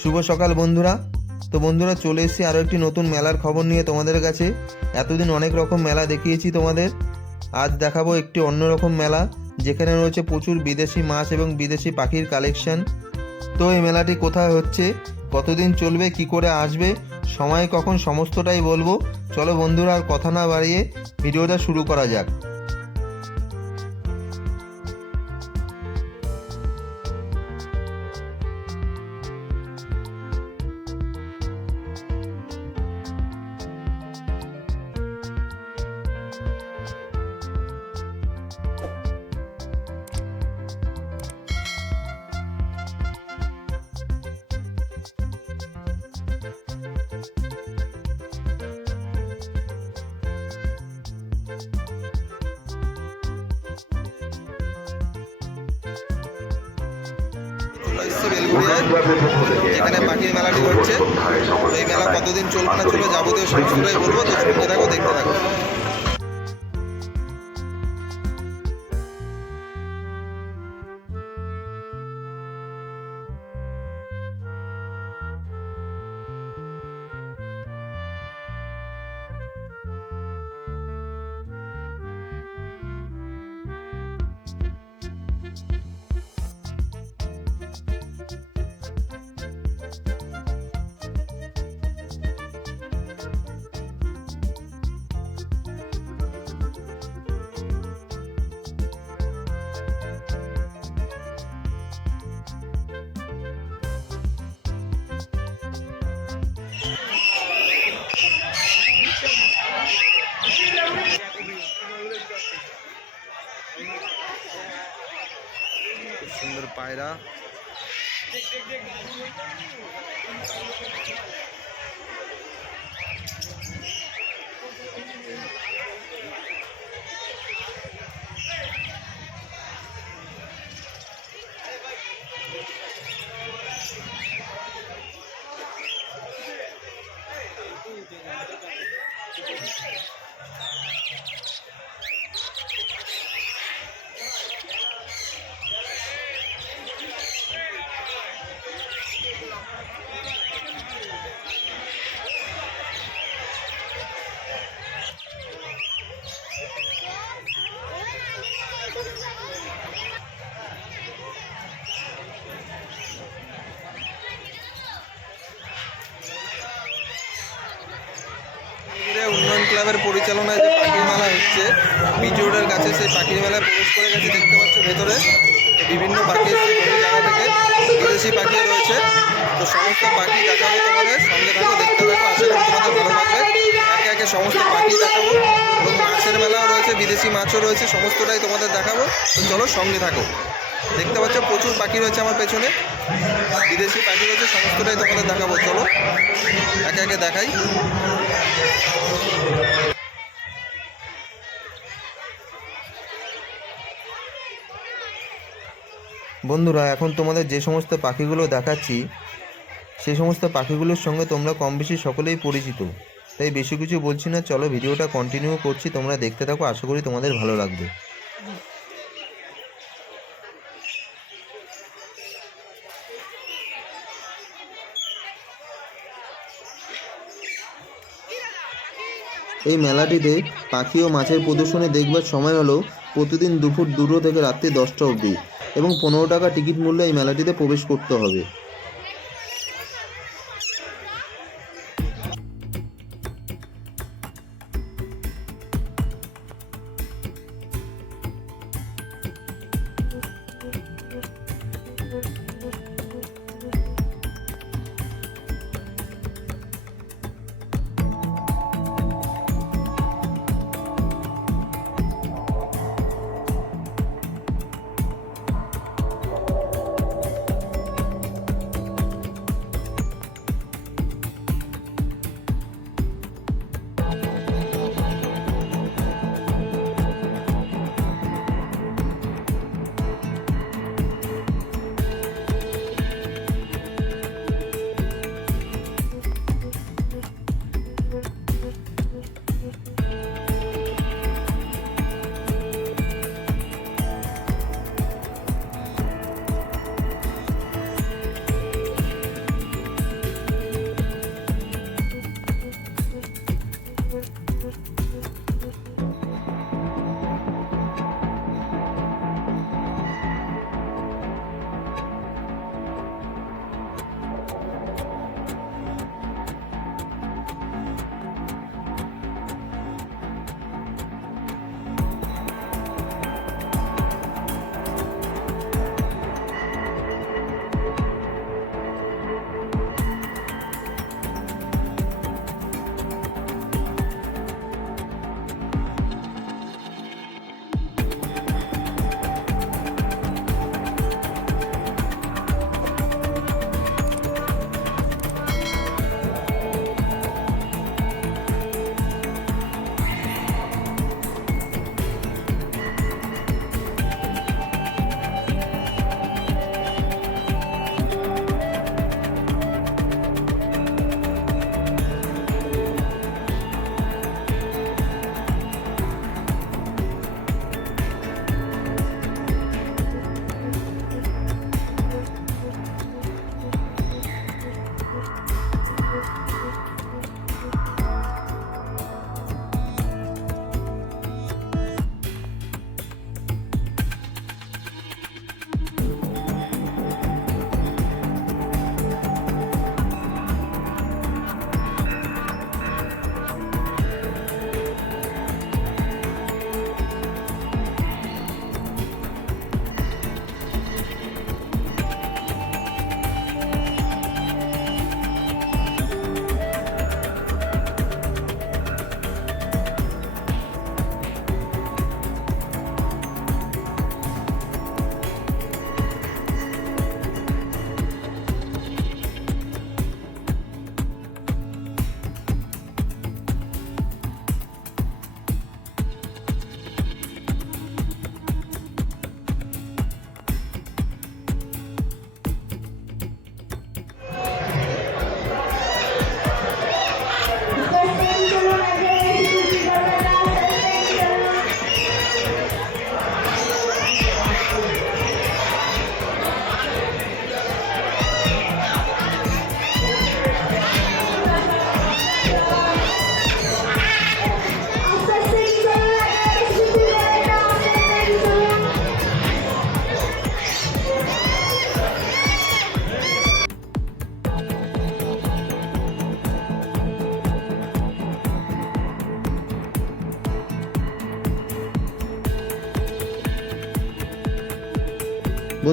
শুভ সকাল বন্ধুরা। তো বন্ধুরা, চলে এসেছি আরও একটি নতুন মেলার খবর নিয়ে তোমাদের কাছে। এতদিন অনেক রকম মেলা দেখিয়েছি তোমাদের। আজ দেখাবো একটি অন্যরকম মেলা, যেখানে রয়েছে প্রচুর বিদেশি মাছ এবং বিদেশি পাখির কালেকশন তো এই মেলাটি কোথায় হচ্ছে, কতদিন চলবে, কি করে আসবে, সময় কখন, সমস্তটাই বলব। চলো বন্ধুরা, আর কথা না বাড়িয়ে ভিডিওটা শুরু করা যাক। এসেছি বেলগুড়িয়ায় যেখানে পাখির মেলাটি হচ্ছে। এই মেলা কতদিন চলবে না চলবে যাবতীয় সমস্তটাই বলব, তো শুনতে থাকো, দেখতে থাকো। খুব সুন্দর পায়রা বেলগুড়িয়া উন্নয়ন ক্লাবের পরিচালনায় যে পাখির মেলা হচ্ছে বিজি রোডের কাছে সেই পাখির মেলায় প্রবেশ করে গেছে, দেখতে পাচ্ছ ভেতরে। বিভিন্ন পাখি জায়গা থেকে, বিদেশি পাখি রয়েছে। তো সমস্ত পাখি দেখাবো তোমাদের, সঙ্গে থাকো, দেখতে থাকো, আশা করি তোমাদের ভালো লাগবে। একে একে সমস্ত পাখি দেখাবো, এবং মাছের মেলাও রয়েছে, বিদেশি মাছও রয়েছে, সমস্তটাই তোমাদের দেখাবো। তো চলো সঙ্গে থাকো। দেখতে পাচ্ছ প্রচুর পাখি রয়েছে আমার পেছনে। বিদেশি পাখি রয়েছে, সমস্তটাই তোমাদের দেখাবো। চলো, একে একে দেখাই। বন্ধুরা, এখন তোমাদের যে সমস্ত পাখিগুলো দেখাচ্ছি, সে সমস্ত পাখিগুলোর সঙ্গে তোমরা কম বেশি সকলেই পরিচিত। তাই বেশি কিছু বলছি না, চলো ভিডিওটা কন্টিনিউ করছি, তোমরা দেখতে থাকো, আশা করি তোমাদের ভালো লাগবে। এই মেলাটিতে পাখি ও মাছের প্রদর্শনী দেখবার সময় হলো প্রতিদিন দুপুর দুটো থেকে রাত্রি দশটা অবধি। এবং পনেরো টাকা টিকিট মূল্যে এই মেলাটিতে প্রবেশ করতে হবে।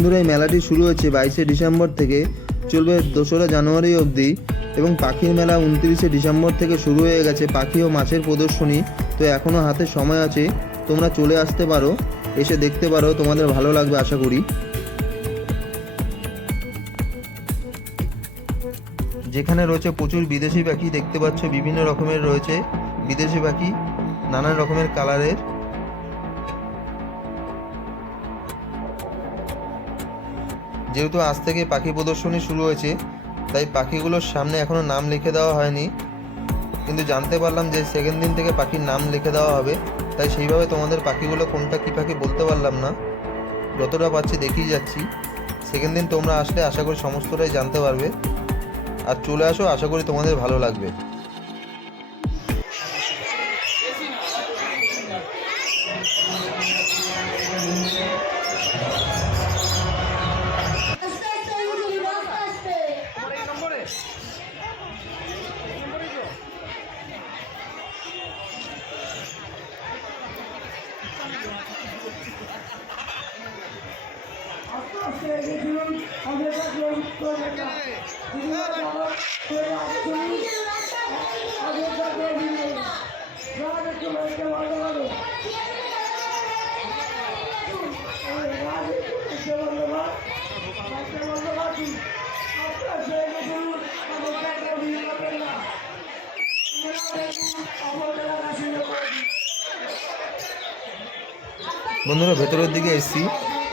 বন্ধুরা, এই মেলাটি শুরু হচ্ছে বাইশে ডিসেম্বর থেকে চলবে দোসরা জানুয়ারি অবধি এবং পাখির মেলা উনত্রিশে ডিসেম্বর থেকে শুরু হয়ে গেছে পাখি ও মাছের প্রদর্শনী। তো এখনও হাতে সময় আছে, তোমরা চলে আসতে পারো, এসে দেখতে পারো, তোমাদের ভালো লাগবে আশা করি। যেখানে রয়েছে প্রচুর বিদেশি পাখি দেখতে পাচ্ছ, বিভিন্ন রকমের রয়েছে বিদেশি পাখি, নানান রকমের কালারের। যেহেতু আজ থেকে পাখি প্রদর্শনী শুরু হয়েছে, তাই পাখিগুলোর সামনে এখনও নাম লিখে দেওয়া হয়নি। কিন্তু জানতে পারলাম যে সেকেন্ড দিন থেকে পাখির নাম লিখে দেওয়া হবে, তাই সেইভাবে তোমাদের পাখিগুলো কোনটা কী পাখি বলতে পারলাম না। যতটা পাচ্ছি দেখিয়ে যাচ্ছি। সেকেন্ড দিন তোমরা আসলে আশা করি সমস্তটাই জানতে পারবে। আর চলে আসো, আশা করি তোমাদের ভালো লাগবে। বন্ধুরা, ভেতরের দিকে এসছি।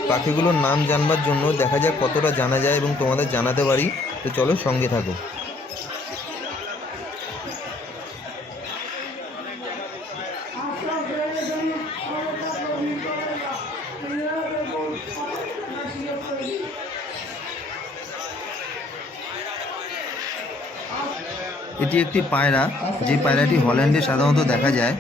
পাখিগুলোর নাম জানবার জন্য দেখা যাক কতটা জানা যায় এবং তোমাদের জানাতে পারি। তো চলো সঙ্গে থাকো। এটি একটি পায়রা। যে পায়রাটি হল্যান্ডে সাধারণত দেখা যায়।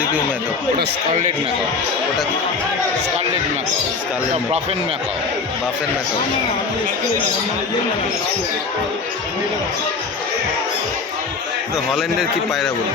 ম্যাকাও হালদি কিউ ম্যাকাও। ওটা স্কারলেট ম্যাকাও। ওটা স্কারলেট ম্যাকাও। স্কারলেট। ব্রাফেন ম্যাকাও। বাফের ম্যাকাও। তো হল্যান্ডের কি পায়রা বলি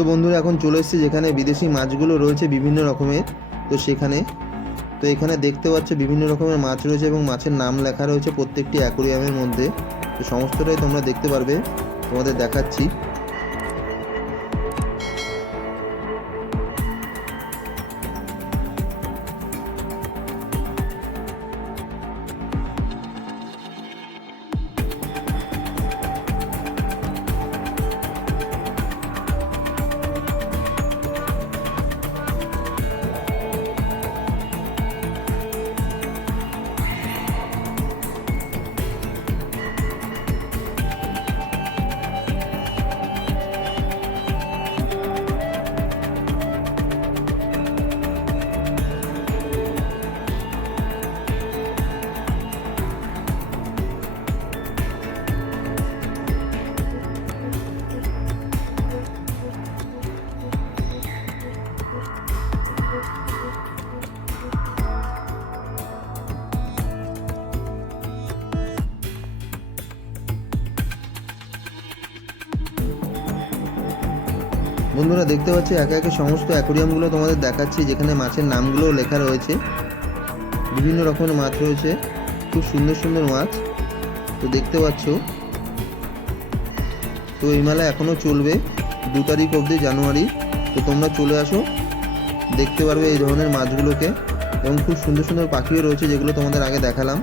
তো বন্ধুরা, এখন চলে এসেছি যেখানে বিদেশি মাছগুলো রয়েছে বিভিন্ন রকমের। তো সেখানে, তো এখানে দেখতে পাচ্ছ বিভিন্ন রকমের মাছ রয়েছে এবং মাছের নাম লেখা রয়েছে প্রত্যেকটি অ্যাকোরিয়ামের মধ্যে। তো সমস্তটাই তোমরা দেখতে পারবে। তোমাদের দেখাচ্ছি। দেখতে পাচ্ছি একে একে সমস্ত অ্যাকোরিয়ামগুলো তোমাদের দেখাচ্ছি, যেখানে মাছের নামগুলো লেখা রয়েছে। বিভিন্ন রকমের মাছ রয়েছে, খুব সুন্দর সুন্দর মাছ। তো দেখতে পাচ্ছ, তো এই মেলা এখনও চলবে দু তারিখ অবধি জানুয়ারি। তো তোমরা চলে আসো, দেখতে পারবে এই ধরনের মাছগুলোকে। এবং খুব সুন্দর সুন্দর পাখিও রয়েছে যেগুলো তোমাদের আগে দেখালাম।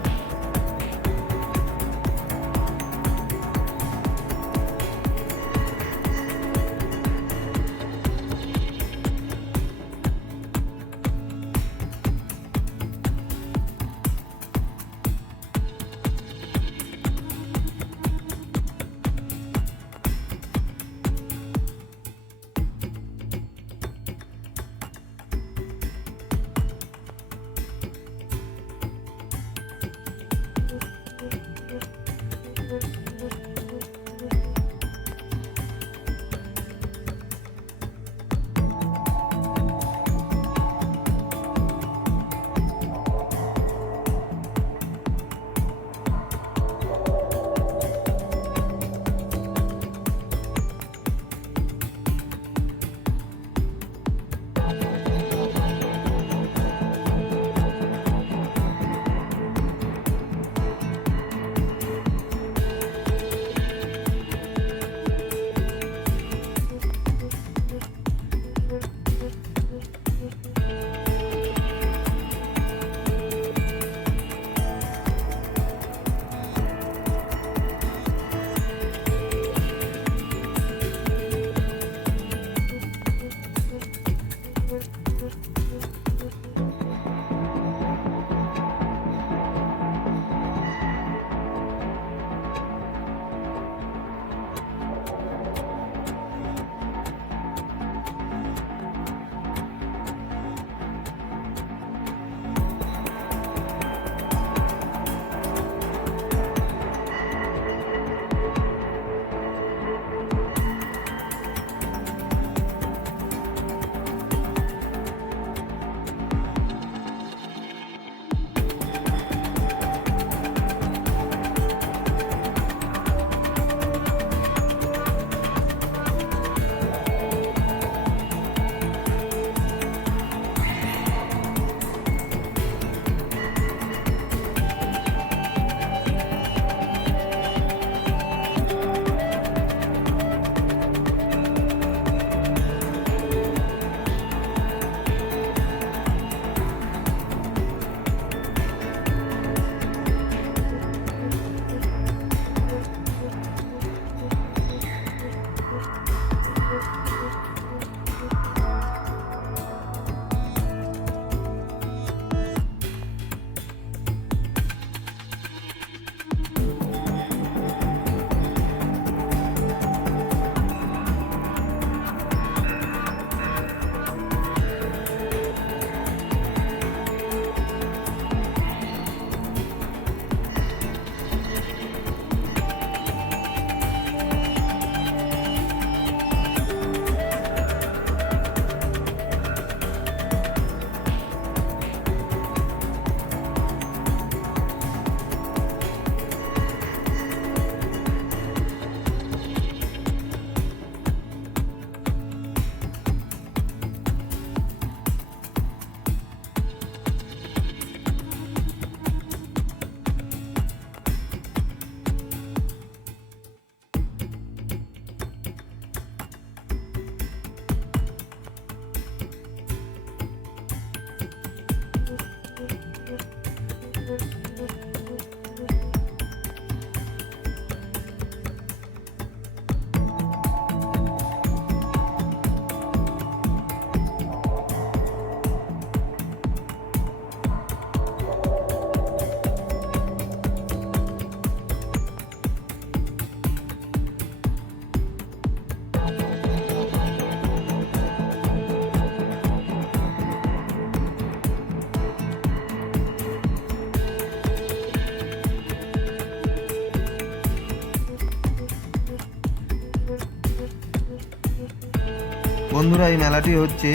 বন্ধুরা, এই মেলাটি হচ্ছে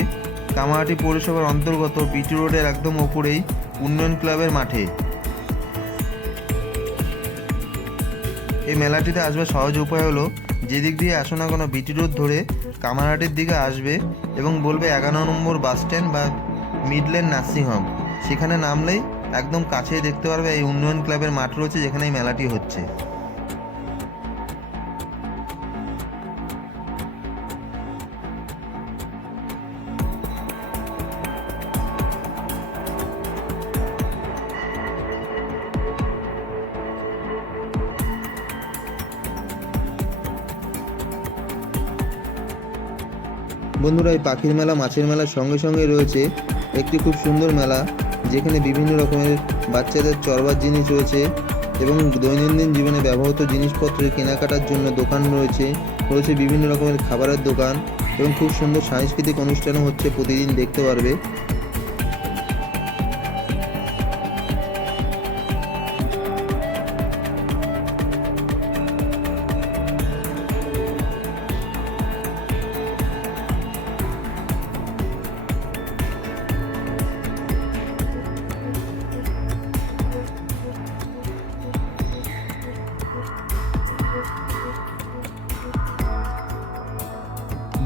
কামাহাটি পৌরসভার অন্তর্গত বিটি রোডের একদম ওপরেই উন্নয়ন ক্লাবের মাঠে। এই মেলাটিতে আসবার সহজ উপায় হলো যেদিক দিয়ে আসো না কোনো বিটি রোড ধরে কামারহাটির দিকে আসবে এবং বলবে এগারো নম্বর বাস স্ট্যান্ড বা মিডল্যান্ড নার্সিংহোম। সেখানে নামলেই একদম কাছেই দেখতে পারবে এই উন্নয়ন ক্লাবের মাঠ রয়েছে যেখানে এই মেলাটি হচ্ছে। বন্ধুরা, এই পাখির মেলা, মাছের মেলার সঙ্গে সঙ্গে রয়েছে একটি খুব সুন্দর মেলা, যেখানে বিভিন্ন রকমের বাচ্চাদের চড়বার জিনিস রয়েছে এবং দৈনন্দিন জীবনে ব্যবহৃত জিনিসপত্র কেনাকাটার জন্য দোকান রয়েছে রয়েছে বিভিন্ন রকমের খাবারের দোকান এবং খুব সুন্দর সাংস্কৃতিক অনুষ্ঠানও হচ্ছে প্রতিদিন দেখতে পারবে।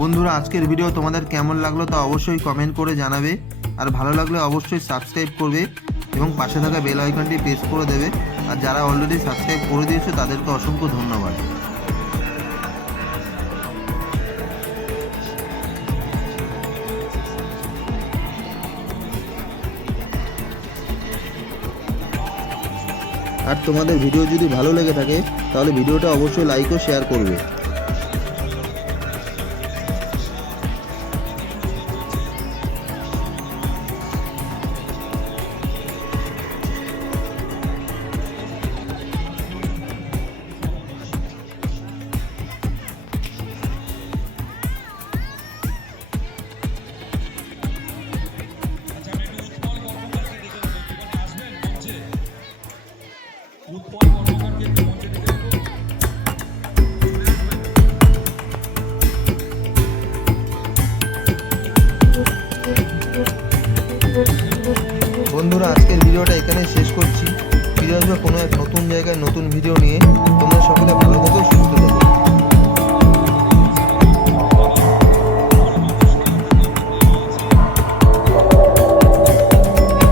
বন্ধুরা, আজকের ভিডিও তোমাদের কেমন লাগল তা অবশ্যই কমেন্ট করে জানাবে। আর ভালো লাগলে অবশ্যই সাবস্ক্রাইব করবে এবং পাশে থাকা বেল আইকনটি প্রেস করে দেবে। আর যারা অলরেডি সাবস্ক্রাইব করে দিয়েছে, তাদেরকে অসংখ্য ধন্যবাদ। আর তোমাদের ভিডিও যদি ভালো লেগে থাকে, তাহলে ভিডিওটা অবশ্যই লাইক ও শেয়ার করবে।